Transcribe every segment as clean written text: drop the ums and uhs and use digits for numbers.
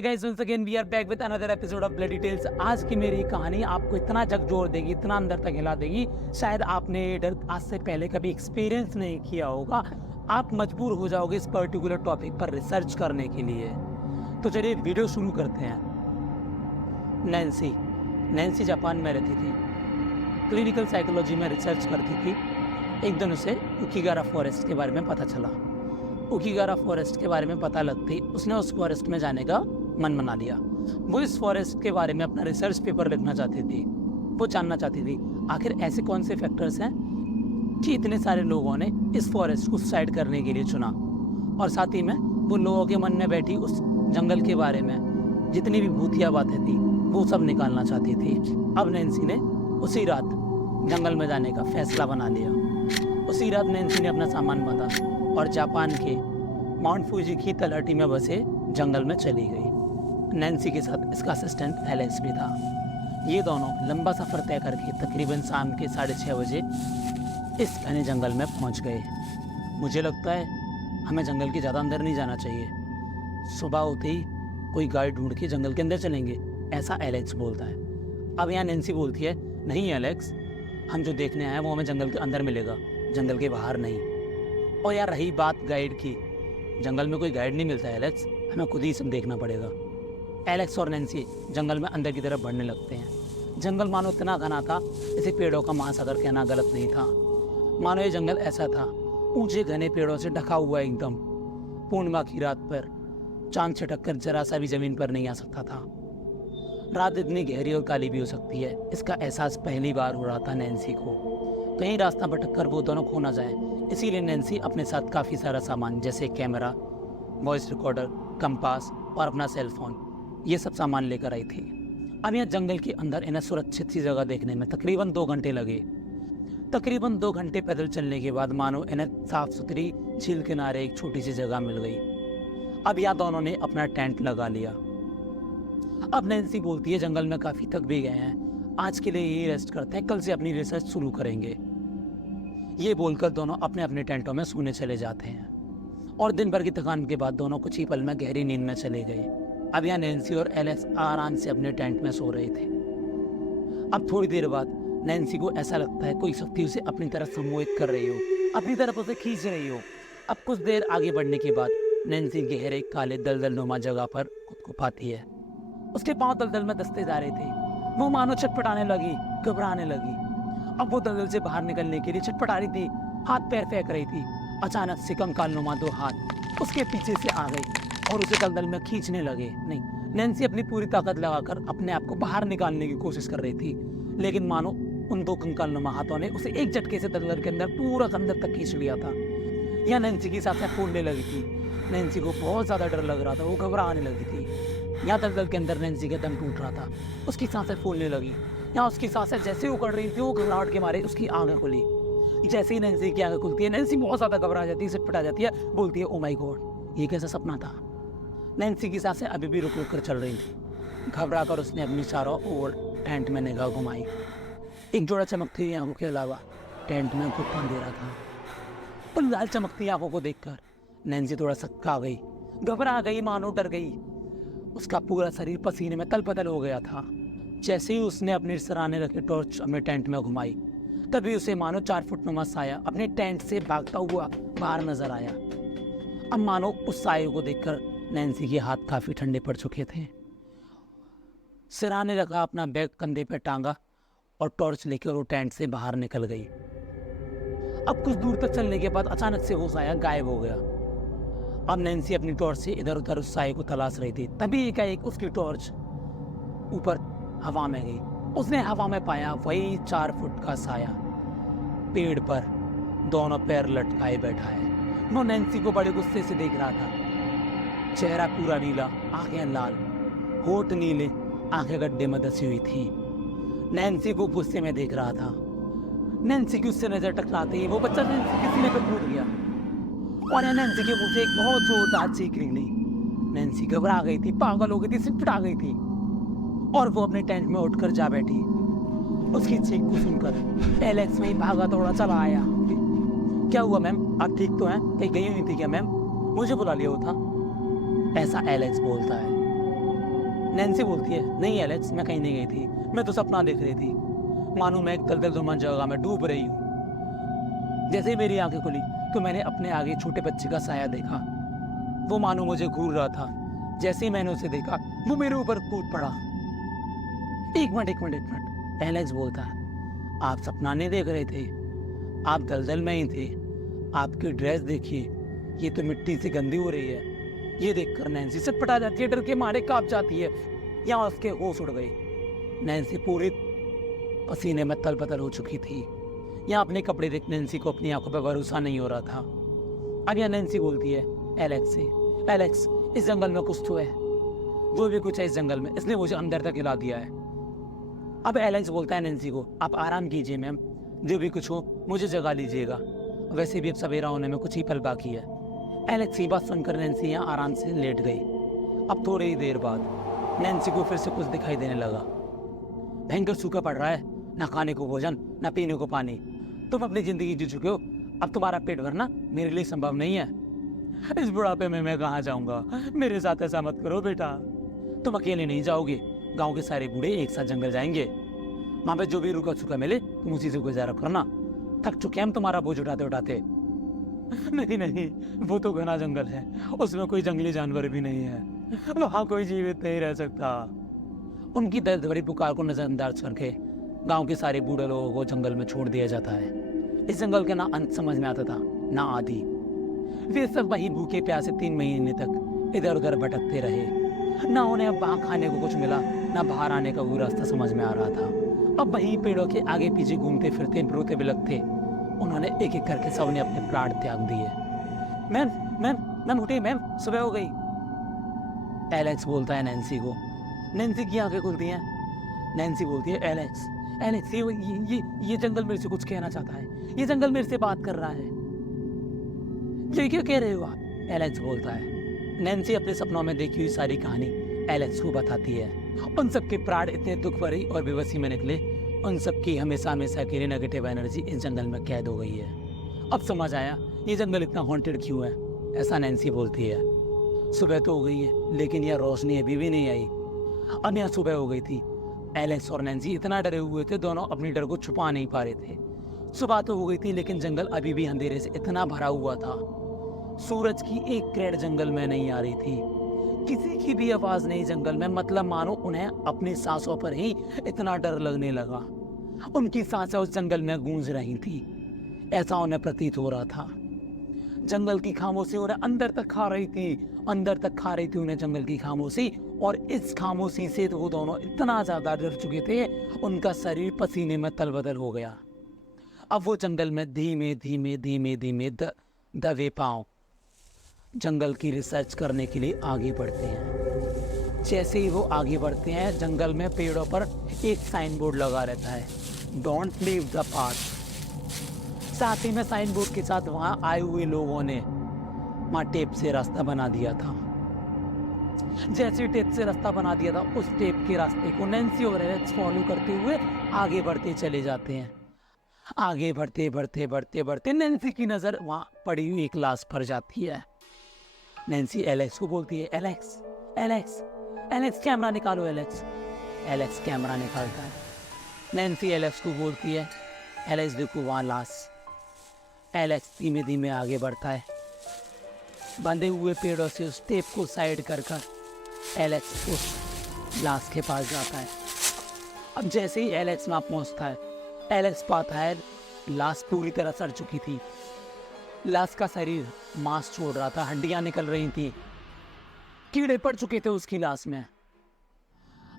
Hey guys, once again we are back with another episode of bloody tales. आज की मेरी कहानी आपको इतना झकझोर देगी, इतना अंदर तक हिला देगी, शायद आपने ये डर आज से पहले कभी एक्सपीरियंस नहीं किया होगा। आप मजबूर हो जाओगे इस पर्टिकुलर टॉपिक पर रिसर्च करने के लिए। तो चलिए वीडियो शुरू करते हैं। नैन्सी जापान में रहती थी, क्लिनिकल साइकोलॉजी में रिसर्च करती थी। एक दिन उसे उकिगारा फॉरेस्ट के बारे में पता चला। उकिगारा फॉरेस्ट के बारे में पता लगते ही उसने उस फॉरेस्ट में जाने का मन बना लिया। वो इस फॉरेस्ट के बारे में अपना रिसर्च पेपर लिखना चाहती थी। वो जानना चाहती थी आखिर ऐसे कौन से फैक्टर्स हैं कि इतने सारे लोगों ने इस फॉरेस्ट को सुसाइड करने के लिए चुना। और साथ ही में वो लोगों के मन में बैठी उस जंगल के बारे में जितनी भी भूतिया बातें थी वो सब निकालना चाहती थी। अब नैन्सी ने उसी रात जंगल में जाने का फैसला बना लिया। उसी रात नैन्सी ने अपना सामान बांधा और जापान के माउंट फूजी की तलहटी में बसे जंगल में चली गई। नैन्सी के साथ इसका असिस्टेंट एलेक्स भी था। ये दोनों लंबा सफ़र तय करके तकरीबन शाम के 6:30 बजे इस घने जंगल में पहुंच गए। मुझे लगता है हमें जंगल के ज़्यादा अंदर नहीं जाना चाहिए। सुबह होते ही कोई गाइड ढूंढ के जंगल के अंदर चलेंगे, ऐसा एलेक्स बोलता है। अब यहाँ नैन्सी बोलती है, नहीं एलेक्स, हम जो देखने आए हैं वो हमें जंगल के अंदर मिलेगा, जंगल के बाहर नहीं। और यार रही बात गाइड की, जंगल में कोई गाइड नहीं मिलता है एलेक्स, हमें खुद ही सब देखना पड़ेगा। एलेक्स और नैन्सी जंगल में अंदर की तरफ बढ़ने लगते हैं। जंगल मानो इतना घना था, इसे पेड़ों का महासागर कहना गलत नहीं था। मानो ये जंगल ऐसा था, ऊंचे घने पेड़ों से ढका हुआ एकदम। पूर्णिमा की रात पर चांद छिटक कर जरा सा भी जमीन पर नहीं आ सकता था। रात इतनी गहरी और काली भी हो सकती है, इसका एहसास पहली बार हो रहा था नैन्सी को। कहीं रास्ता भटक कर वो दोनों खो ना जाए, इसीलिए नैन्सी अपने साथ काफ़ी सारा सामान जैसे कैमरा, वॉइस रिकॉर्डर, कंपास और अपना सेल फोन, ये सब सामान लेकर आई थी। अब यहाँ जंगल के अंदर इन्हें सुरक्षित सी जगह देखने में तकरीबन 2 घंटे लगे। तकरीबन 2 घंटे पैदल चलने के बाद मानो इन्हें साफ सुथरी झील किनारे एक छोटी सी जगह मिल गई। अब यहाँ दोनों ने अपना टेंट लगा लिया। अब नैन्सी बोलती है, जंगल में काफ़ी थक भी गए हैं, आज के लिए यही रेस्ट करते हैं, कल से अपनी रिसर्च शुरू करेंगे। ये बोलकर दोनों अपने अपने टेंटों में सोने चले जाते हैं। और दिन भर की थकान के बाद दोनों कुछ ही पल में गहरी नींद में चले गए। अब यहाँ नैन्सी और एलेक्स आराम से अपने टेंट में सो रहे थे। अब थोड़ी देर बाद नैन्सी को ऐसा लगता है कोई शक्ति उसे अपनी तरफ सम्मोहित कर रही हो, अपनी तरफ उसे खींच रही हो। अब कुछ देर आगे बढ़ने के बाद नैन्सी गहरे काले दलदल नुमा जगह पर खुद को पाती है। उसके पांव दलदल में दसते जा रहे थे। वो मानो छटपटाने लगी, घबराने लगी। अब वो दलदल से बाहर निकलने के लिए छटपटा रही थी, हाथ पैर फेंक रही थी। अचानक से कंकाल नुमा 2 हाथ उसके पीछे से आ गई और उसे दलदल में खींचने लगे। नहीं, नैन्सी अपनी पूरी ताकत लगाकर अपने आप को बाहर निकालने की कोशिश कर रही थी, लेकिन मानो उन 2 कंकाल नुमा हाथों ने उसे एक झटके से दलदल के अंदर पूरा अंदर तक खींच लिया था। यहाँ नैन्सी की सांसें फूलने लगी थी। नैन्सी को बहुत ज़्यादा डर लग रहा था, वो घबराने लगी थी। यहाँ दलदल के अंदर नैन्सी का दम टूट रहा था, उसकी सांसें फूलने लगी। यहाँ उसकी सांसें जैसे उकड़ रही थी, वो घबराहट के मारे उसकी आंखें खुली। जैसे ही नैन्सी की आंखें खुलती है, नैन्सी बहुत ज़्यादा घबरा जाती है, सिटपटा जाती है, बोलती है, ओ माय गॉड, ये कैसा सपना था। नैन्सी की सांसें अभी भी रुक रुक कर चल रही थी। घबरा कर उसने अपनी चारों ओर टेंट में निगाह घुमाई। एक जोड़ा चमकती हुई आंखों के अलावा टेंट में खुद अंधेरा था। उन लाल चमकती आंखों को देखकर नैन्सी थोड़ा सक्का गई, घबरा गई, मानो डर गई। उसका पूरा शरीर पसीने में तलपतल हो गया था। जैसे ही उसने अपने सराहने रखे टॉर्च अपने टेंट में घुमाई, तभी उसे मानो 4 फुट नुमा साया अपने टेंट से भागता हुआ बाहर नजर आया। अब मानो उस साये को देखकर नैन्सी के हाथ काफी ठंडे पड़ चुके थे। सिराने रखा अपना बैग कंधे पर टांगा और टॉर्च लेकर वो टेंट से बाहर निकल गई। अब कुछ दूर तक चलने के बाद अचानक से वो साया गायब हो गया। अब नैन्सी अपनी टॉर्च से इधर उधर उस साये को तलाश रही थी, तभी एकाएक उसकी टॉर्च ऊपर हवा में गई। उसने हवा में पाया वही 4 फुट का साया पेड़ पर दोनों पैर लटकाए बैठा है। वो नैन्सी को बड़े गुस्से से देख रहा था। चेहरा पूरा नीला, आंखें लाल, होठ नीले, आंखें गड्ढे में धसी हुई थी। नैन्सी को गुस्से में देख रहा था। नैन्सी की उससे नजर टकराते ही वो बच्चा नैन्सी के सीने पर कूद गया और नैन्सी के मुंह से एक बहुत जोरदार चीख निकली। नैन्सी घबरा गई थी, पागल हो गई थी, सिटपटा गई थी और वो अपने टेंट में उठकर जा बैठी। उसकी चीख को सुनकर एलेक्स वहीं भागा दौड़ा चला आया। क्या हुआ मैम, आप ठीक तो हैं? कहीं गई हुई थी क्या मैम? मुझे बुला लिया था, ऐसा एलेक्स बोलता है। नैन्सी बोलती है, नहीं एलेक्स, मैं कहीं नहीं गई थी, मैं तो सपना देख रही थी, मानो मैं एक दलदल जगह में डूब रही हूँ। जैसे ही मेरी आंखें खुली तो मैंने अपने आगे छोटे बच्चे का साया देखा, वो मानो मुझे घूर रहा था। जैसे ही मैंने उसे देखा वो मेरे ऊपर कूद पड़ा। एक मिनट, एलेक्स बोलता है, आप सपना नहीं देख रहे थे, आप दलदल में ही थे, आपकी ड्रेस देखिए, ये तो मिट्टी से गंदी हो रही है। ये देखकर नैन्सी सटपटा जाती है, डर के मारे कांप जाती है। यहाँ उसके होश उड़ गई। नैन्सी पूरी पसीने में तलपतल हो चुकी थी। यहाँ अपने कपड़े देख नैन्सी को अपनी आंखों पर भरोसा नहीं हो रहा था। अब यहाँ नैन्सी बोलती है एलेक्स से, एलेक्स, इस जंगल में कुछ तो है, जो भी कुछ है इस जंगल में, इसने मुझे अंदर तक हिला दिया है। अब एलेक्स बोलता है नैन्सी को, आप आराम कीजिए मैम, जो भी कुछ हो मुझे जगा लीजिएगा, वैसे भी अब सवेरा होने में कुछ ही पल बाकी है। एलेक्स की बात सुनकर नैन्सी यहाँ आराम से लेट गई। अब थोड़ी ही देर बाद नैन्सी को फिर से कुछ दिखाई देने लगा। भयंकर सूखा पड़ रहा है, ना खाने को भोजन, ना पीने को पानी। तुम अपनी जिंदगी जी चुके हो, अब तुम्हारा पेट भरना मेरे लिए संभव नहीं है। इस बुढ़ापे में मैं कहाँ जाऊंगा, मेरे साथ ऐसा मत करो बेटा। तुम अकेले नहीं जाओगे, गांव के सारे बूढ़े एक साथ जंगल जाएंगे, वहां पे जो भी रूखा सूखा मिले तुम उसी से गुजारा करना। थक चुके हम तुम्हारा बोझ उठाते उठाते। नहीं, वो तो घना जंगल है, उसमें कोई जंगली जानवर भी नहीं है, वहां कोई जीवित नहीं रह सकता। उनकी दर्द भरी पुकार को नजरअंदाज करके गांव के सारे बूढ़े लोगों को जंगल में छोड़ दिया जाता है। इस जंगल का ना अंत समझ में आता था, ना आदि। वे सब वही भूखे प्यासे 3 महीने तक इधर उधर भटकते रहे। ना उन्हें अब वहां खाने को कुछ मिला, ना बाहर आने का कोई रास्ता समझ में आ रहा था। अब वही पेड़ों के आगे पीछे घूमते फिरते रोते बिलखते उन्होंने एक एक करके सबने अपने प्राण त्याग दिए। मैम उठिए मैम, सुबह हो गई। एलेक्स बोलता है नैन्सी को। नैन्सी की आंखें खुलती हैं। नैन्सी बोलती है एलेक्स, ये जंगल मेरे से कुछ कहना चाहता है, ये जंगल मेरे से बात कर रहा है। ये क्या कह रहे हो आप? एलेक्स बोलता है। नैन्सी अपने सपनों में देखी हुई सारी कहानी एलेक्स को बताती है। उन सबके प्राण इतने दुख भरी और बेबसी में निकले, उन सबकी हमेशा हमेशा के लिए नेगेटिव एनर्जी इस जंगल में कैद हो गई है। अब समझ आया ये जंगल इतना हॉन्टेड क्यों है, ऐसा नैन्सी बोलती है। सुबह तो हो गई है, लेकिन यह रोशनी अभी भी नहीं आई। अब यहाँ सुबह हो गई थी। एलेक्स और नैन्सी इतना डरे हुए थे, दोनों अपनी डर को छुपा नहीं पा रहे थे। सुबह तो हो गई थी, लेकिन जंगल अभी भी अंधेरे से इतना भरा हुआ था। सूरज की एक किरण जंगल में नहीं आ रही थी, किसी की भी आवाज नहीं जंगल में। मतलब मानो उन्हें अपनी सांसों पर ही इतना डर लगने लगा। उनकी सांसें उस जंगल में गूंज रही थी, ऐसा उन्हें प्रतीत हो रहा था। जंगल की खामोशी उन्हें अंदर तक खा रही थी, अंदर तक खा रही थी उन्हें जंगल की खामोशी। और इस खामोशी से तो वो दोनों इतना ज्यादा डर चुके थे, उनका शरीर पसीने में तलबदल हो गया। अब वो जंगल में धीमे धीमे धीमे धीमे दबे पांव जंगल की रिसर्च करने के लिए आगे बढ़ते हैं। जैसे ही वो आगे बढ़ते हैं, जंगल में पेड़ों पर एक साइन बोर्ड लगा रहता है, डोंट लीव द पाथ। साथ ही में साइन बोर्ड के साथ वहां आए हुए लोगों ने वहां टेप से रास्ता बना दिया था। जैसे टेप से रास्ता बना दिया था, उस टेप के रास्ते को नैन्सी और एलेक्स फॉलो करते हुए आगे बढ़ते चले जाते हैं। आगे बढ़ते बढ़ते बढ़ते बढ़ते नैन्सी की नजर वहां पड़ी हुई एक लाश पर जाती है। नैन्सी एलेक्स को बोलती है, एलेक्स एलेक्स एलेक्स कैमरा निकालो एलेक्स। एलेक्स कैमरा निकालता है। नैन्सी एलेक्स को बोलती है, एलेक्स देखो वहां लाश। एलेक्स धीमे धीमे आगे बढ़ता है, बंधे हुए पेड़ों से उस टेप को साइड कर एलेक्स उस लाश के पास जाता है। अब जैसे ही एलेक्स वहां पहुंचता है, एलेक्स पाता है लाश पूरी तरह सड़ चुकी थी। लाश का शरीर मांस छोड़ रहा था, हड्डियां निकल रही थी, कीड़े पड़ चुके थे उसकी लाश में।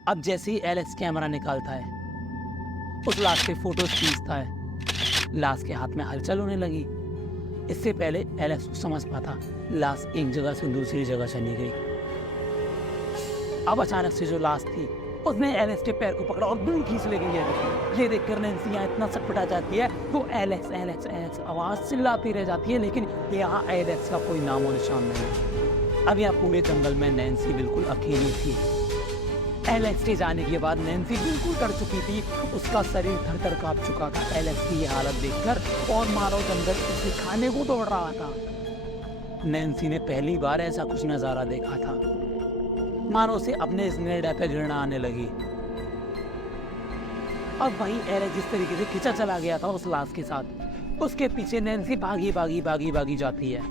अब जैसे ही एलेक्स कैमरा निकालता है, उस लाश के फोटोज खींचता है, लाश के हाथ में हलचल होने लगी। इससे पहले एलेक्स को समझ पाता, लाश एक जगह से दूसरी जगह चली गई। अब अचानक से जो लाश थी, उसने एलेक्स के पैर को पकड़ा और दूर खींच ले गई है। ये देखकर नैन्सी यहाँ इतना सटपटा जाती है, वो एलेक्स एलेक्स एलेक्स आवाज चिल्लाती रह जाती है, लेकिन यहाँ एलेक्स का कोई नामो निशान नहीं। अब यहाँ पूरे जंगल में नैन्सी बिल्कुल अकेली थी। एलेक्स के जाने के बाद नैन्सी बिल्कुल डर चुकी थी, उसका शरीर थर थर कांप चुका था एलेक्स की ये हालत देखकर, और मानो जंगल उसे खाने को दौड़ रहा था। नैन्सी ने पहली बार ऐसा कुछ नजारा देखा था। मानो उसे अपने इस निर्णय पे घृणा आने लगी। अब वहीं एलेक्स जिस तरीके से खिंचा चला गया था उस लाश के साथ, उसके पीछे नैन्सी भागी जाती है।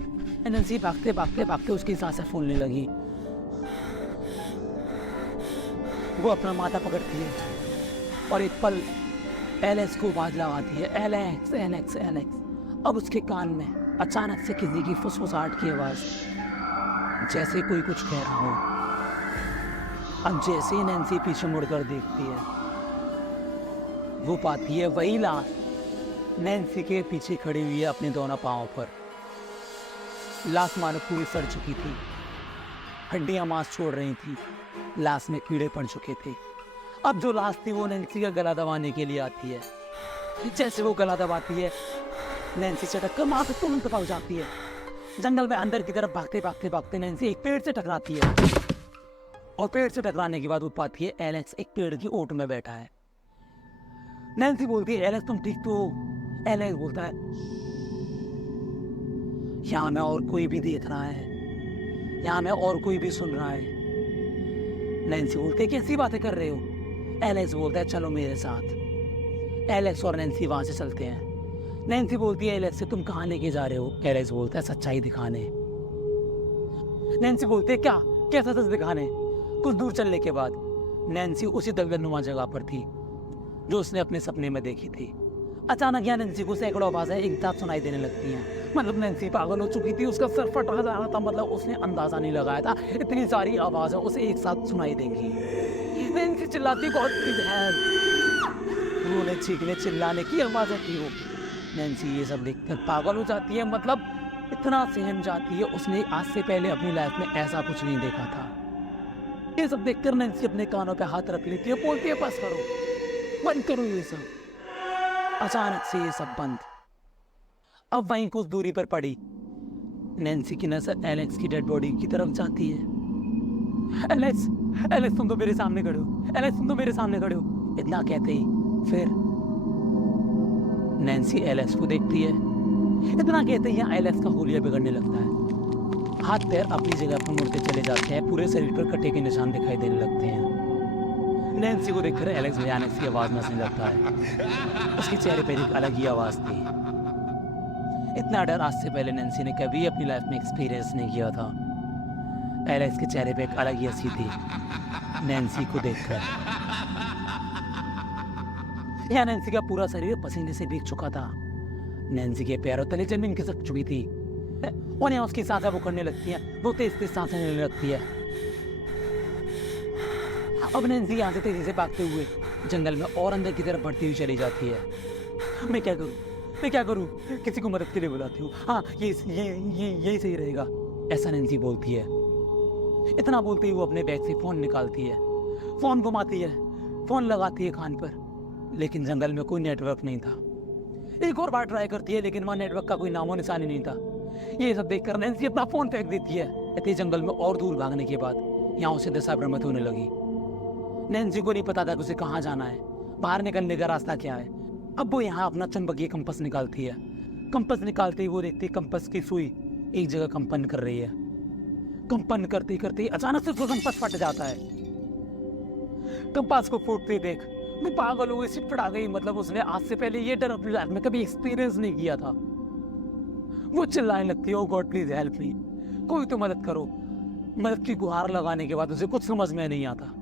नैन्सी भागते भागते भागते उसकी सांसें फूलने लगी। वो अपना माथा पकड़ती है और एक पल एलेक्स को आवाज लगाती है, एलेक्स एलेक्स एलेक्स। अब उसके कान में अचानक से किसी की फुसफुसाहट की आवाज, जैसे कोई कुछ कह रहा हो। अब जैसे ही नैन्सी पीछे मुड़कर देखती है, वो पाती है वही लाश नैन्सी के पीछे खड़ी हुई है अपने दोनों पांवों पर। लाश मानो पूरी सड़ चुकी थी, हड्डियां मांस छोड़ रही थी, लाश में कीड़े पड़ चुके थे। अब जो लाश थी वो नैन्सी का गला दबाने के लिए आती है। जैसे वो गला दबाती है, नैन्सी चटक कर वहां से तुरंत भाग जाती है। जंगल में अंदर की तरफ भागते भागते भागते नैन्सी एक पेड़ से टकराती है और पेड़ से टकराने के बाद वो पाती है एलेक्स एक पेड़ की ओट में बैठा है। नैन्सी बोलती है, एलेक्स तुम ठीक तो हो? एलेक्स बोलता है, यहाँ में और कोई भी देख रहा है, यहाँ में और कोई भी सुन रहा है। नैन्सी बोलती है, कैसी बातें कर रहे हो? एलेक्स बोलता है, चलो मेरे साथ। एलेक्स और नैन्सी वहां से चलते हैं। नैन्सी बोलती है एलेक्स से, तुम कहाँ लेके जा रहे हो? एलेक्स बोलता है, सच्चाई दिखाने। नैन्सी बोलती है, क्या कैसा सच दिखाने? कुछ दूर चलने के बाद नैन्सी उसी दलदलनुमा जगह पर थी जो उसने अपने सपने में देखी थी। अचानक यहाँ नैन्सी को सैकड़ों आवाजें एक साथ सुनाई देने लगती हैं। मतलब नैन्सी पागल हो चुकी थी, उसका सर फट रहा था। मतलब उसने अंदाजा नहीं लगाया था इतनी सारी आवाजें उसे एक साथ सुनाई देंगी। नैन्सी चिल्लाती, गॉड प्लीज हेल्प। रोने चीखने चिल्लाने की आवाजें थी वो। नैन्सी ये सब देखकर पागल हो जाती है, मतलब इतना सहम जाती है। उसने आज से पहले अपनी लाइफ में ऐसा कुछ नहीं देखा था। ये सब देखकर नैन्सी अपने कानों पे हाथ रख लेती है, बोलती है, बस करो, बंद करो ये सब। अचानक से ये सब बंद। अब वहीं कुछ दूरी पर पड़ी नैन्सी की नजर एलेक्स की डेड बॉडी की तरफ जाती है। एलेक्स, एलेक्स तुम तो मेरे सामने खड़े हो, एलेक्स तुम तो मेरे सामने खड़े हो। इतना कहते ही फिर नैन्सी एलेक्स को देखती है। इतना कहते ही यहाँ एलेक्स का हुलिया बिगड़ने लगता है। हाथ पैर अपनी जगह पर मुड़ते चले जाते हैं, पूरे शरीर पर कटे के निशान दिखाई देने लगते हैं। नैन्सी को देखकर एलेक्स भयानक सी आवाज में हंसने लगता है। उसके चेहरे पर एक अलग ही आवाज थी। इतना डर आज से पहले नैन्सी ने कभी अपनी लाइफ में एक्सपीरियंस नहीं किया था। एलेक्स के चेहरे पे एक अलग ही हंसी थी नैन्सी को देखकर। यहाँ नैन्सी का पूरा शरीर पसीने से भीग चुका था। नैन्सी के पैरों तले जमीन खिसक चुकी थी और यहाँ उसकी सांसें उखड़ने लगती हैं। वो तेज तेज सांसें लेने लगती है। अब नैन्सी यहाँ से तेजी से भागते हुए जंगल में और अंदर की तरफ बढ़ती हुई चली जाती है। मैं क्या करूँ, मैं क्या करूँ? किसी को मदद के लिए बुलाती हूँ। हाँ, ये सही रहेगा, ऐसा नैन्सी बोलती है। इतना बोलते ही वो अपने बैग से फोन निकालती है, फोन घुमाती है, फोन लगाती है कान पर, लेकिन जंगल में कोई नेटवर्क नहीं था। एक और बार ट्राई करती है, लेकिन वहाँ नेटवर्क का कोई नामो निशान ही नहीं था। ये सब देखकर नैन्सी अपना फोन फेंक देती है। इतने जंगल में और दूर भागने के बाद यहाँ उसे दिशा भ्रमित होने लगी। नैन्सी को नहीं पता था कि उसे कहाँ जाना है, बाहर निकलने का रास्ता क्या है। अब वो यहाँ अपना चुंबकीय कंपास निकालती है। कंपास निकालते ही वो देखती है कंपास की सुई एक जगह कंपन कर रही है। कंपन करते करते अचानक से उसका कंपास फट जाता है। कंपास को फूटते देख वो पागल हुई, सिपड़ा गई। मतलब उसने आज से पहले ये डर अपनी लाइफ में कभी एक्सपीरियंस नहीं किया था। वो चिल्लाने लगती है, ओ गॉड प्लीज हेल्प मी, कोई तो मदद करो। मदद की गुहार लगाने के बाद उसे कुछ समझ में नहीं आता।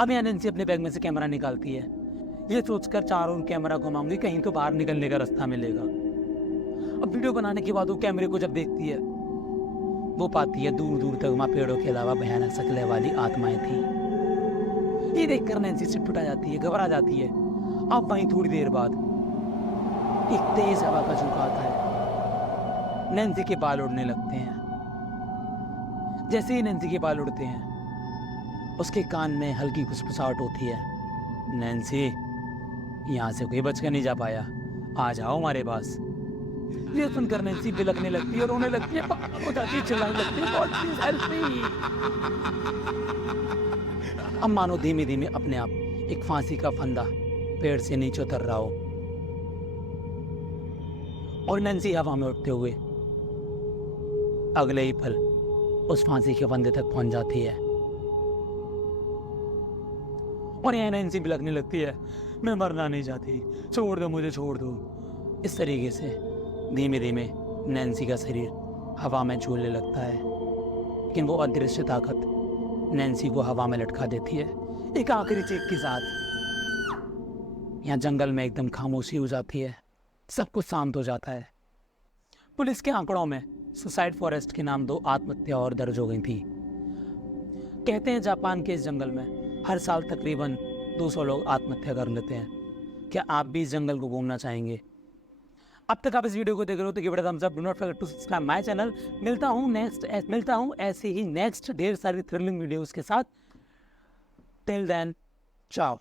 अब यहाँ नैन्सी अपने बैग में से कैमरा निकालती है। ये सोचकर चारों कैमरा घुमाऊंगी, कहीं तो बाहर निकलने का रास्ता मिलेगा। अब वीडियो बनाने के बाद वो कैमरे को जब देखती है, वो पाती है दूर दूर तक वहाँ पेड़ों के अलावा भयानक शक्लें वाली आत्माएं थी। ये देखकर नैन्सी सिटपटा जाती है, घबरा जाती है। अब वहीं थोड़ी देर बाद एक तेज हवा का झोंका आता है। नैन्सी के बाल उड़ने लगते हैं। जैसे ही नैन्सी के बाल उड़ते हैं, उसके कान में हल्की फुसफुसाहट होती है, नैन्सी यहाँ से कोई बचकर नहीं जा पाया, आ जाओ हमारे पास। ये सुनकर नैन्सी बिलखने लगती है, रोने लगती है, पागल हो जाती है, चिल्लाने लगती है, गॉड प्लीज हेल्प मी। अब मानो धीमे धीमे अपने आप एक फांसी का फंदा पेड़ से नीचे उतर रहा हो और नैन्सी हवा में उठते हुए अगले ही पल उस फांसी के फंदे तक पहुंच जाती है। और यहाँ नैन्सी भी लगने लगती है, मैं मरना नहीं चाहती, छोड़ दो मुझे, छोड़ दो। इस तरीके से धीमे धीमे नैन्सी का शरीर हवा में झूलने लगता है, लेकिन वो अदृश्य ताकत नैन्सी को हवा में लटका देती है एक आखिरी चीख के साथ। यहाँ जंगल में एकदम खामोशी हो जाती है, सब कुछ शांत हो जाता है। पुलिस के आंकड़ों में सुसाइड फॉरेस्ट के नाम 2 आत्महत्या और दर्ज हो गई थी। कहते हैं जापान के इस जंगल में हर साल तकरीबन 200 लोग आत्महत्या कर लेते हैं। क्या आप भी इस जंगल को घूमना चाहेंगे? अब तक आप इस वीडियो को देख रहे हो तो give it a thumbs up, do not forget to subscribe my channel. मिलता हूँ ऐसे ही नेक्स्ट ढेर सारी थ्रिलिंग वीडियोस के साथ। टिल देन, चाओ।